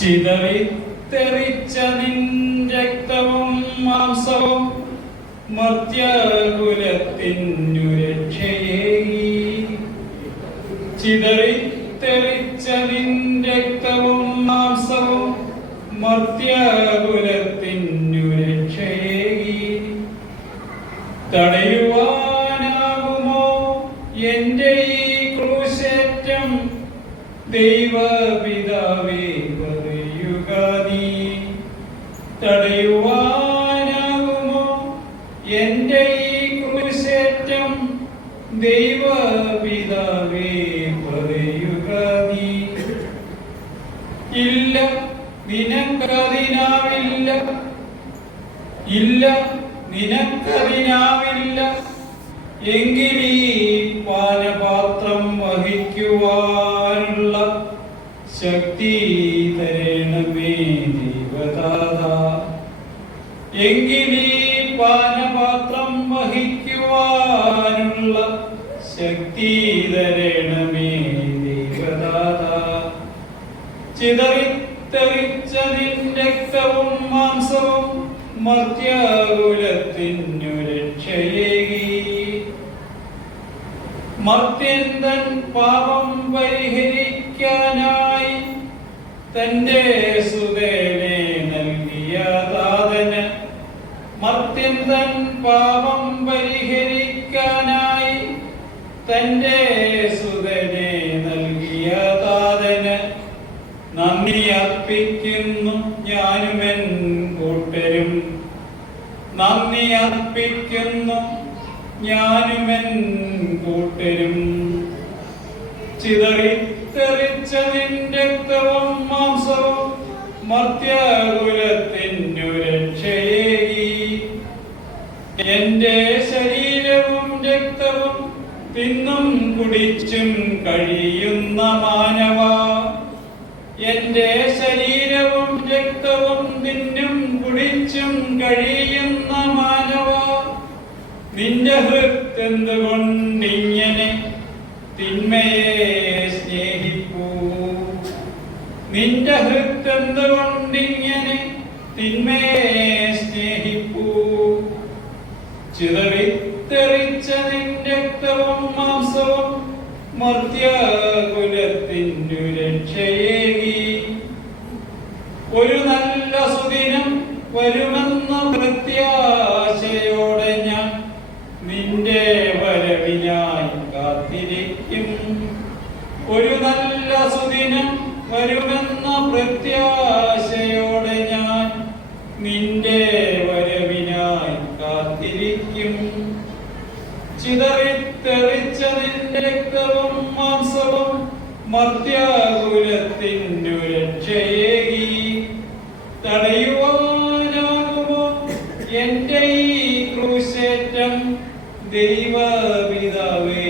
ചിതറി തെറിച്ച നിൻ രക്തവും മാംസവും മർത്യകുലത്തിനു രക്ഷയേകി. ചിതറി തെറിച്ച നിൻ രക്തവും മാംസവും മർത്യകുലത്തിനു രക്ഷയേകി. ദൈവപിതാവേ പറയുക നീ. തടയുവാനാകുമോ ഈ ക്രൂശേറ്റം ദൈവപിതാവേ പറയുക നീ. ഇല്ല നിനക്കതിനാവില്ല. ഇല്ല നിനക്കതിനാവില്ല. പാനപാത്രം വഹിക്കുവാനുള്ള ശക്തി വഹിക്കുവാനുള്ള ശക്തി മാംസവും മർത്യാകുലത്തിനു രക്ഷയേകി. മർത്യന്തൻ പാപം പരിഹരിക്കാനായി തന്റെ സുതേനെ നൽകിയ താതന് മർത്യന്തൻ പാപം പരിഹരിക്കാനായി തന്റെ സുതനെ നൽകിയ താതന് നന്ദി അർപ്പിക്കുന്നു. ഞാനുമെൻ കൂട്ടരും. നന്ദി അർപ്പിക്കുന്നു. ഞാനുമെൻ കൂട്ടരും ചിതറിത്തെറിച്ച നിന്റെ രക്തവും മാംസവും മർത്യകുലത്തിനു രക്ഷയേകി എന്റെ ശരീരവും രക്തവും തിന്നും കുടിച്ചും കഴിയുന്ന മാനവ. എന്റെ ശരീരവും രക്തവും തിന്നും കുടിച്ചും മാനവ നിന്റെ ഹൃത്തെന്തുകൊണ്ടിങ്ങനെ തിന്മയെ സ്നേഹിപ്പൂ? നിന്റെ ഹൃത്തെന്തുകൊണ്ടിങ്ങനെ തിന്മയെ സ്നേഹിപ്പൂ? ചിതറിത്തെറിച്ച നിന്റെ രക്തവും മാംസവും മർത്യകുലത്തിന്റെ രക്ഷയേകി. ഒരു നല്ല സുദിനം വരുമെന്ന പ്രത്യാശയോടെ ഞാൻ നിന്റെ വരവിനായി കാത്തിരിക്കും. ഒരു നല്ല സുദിനം വരുമെന്ന പ്രത്യാശയോടെ ഞാൻ നിന്റെ വരവിനായി കാത്തിരിക്കും. ചിതറിത്തെറിച്ച നിന്റെ രക്തവും മാംസവും മർത്യകുലത്തിനു രക്ഷയേകി தெய்வ பிதாவே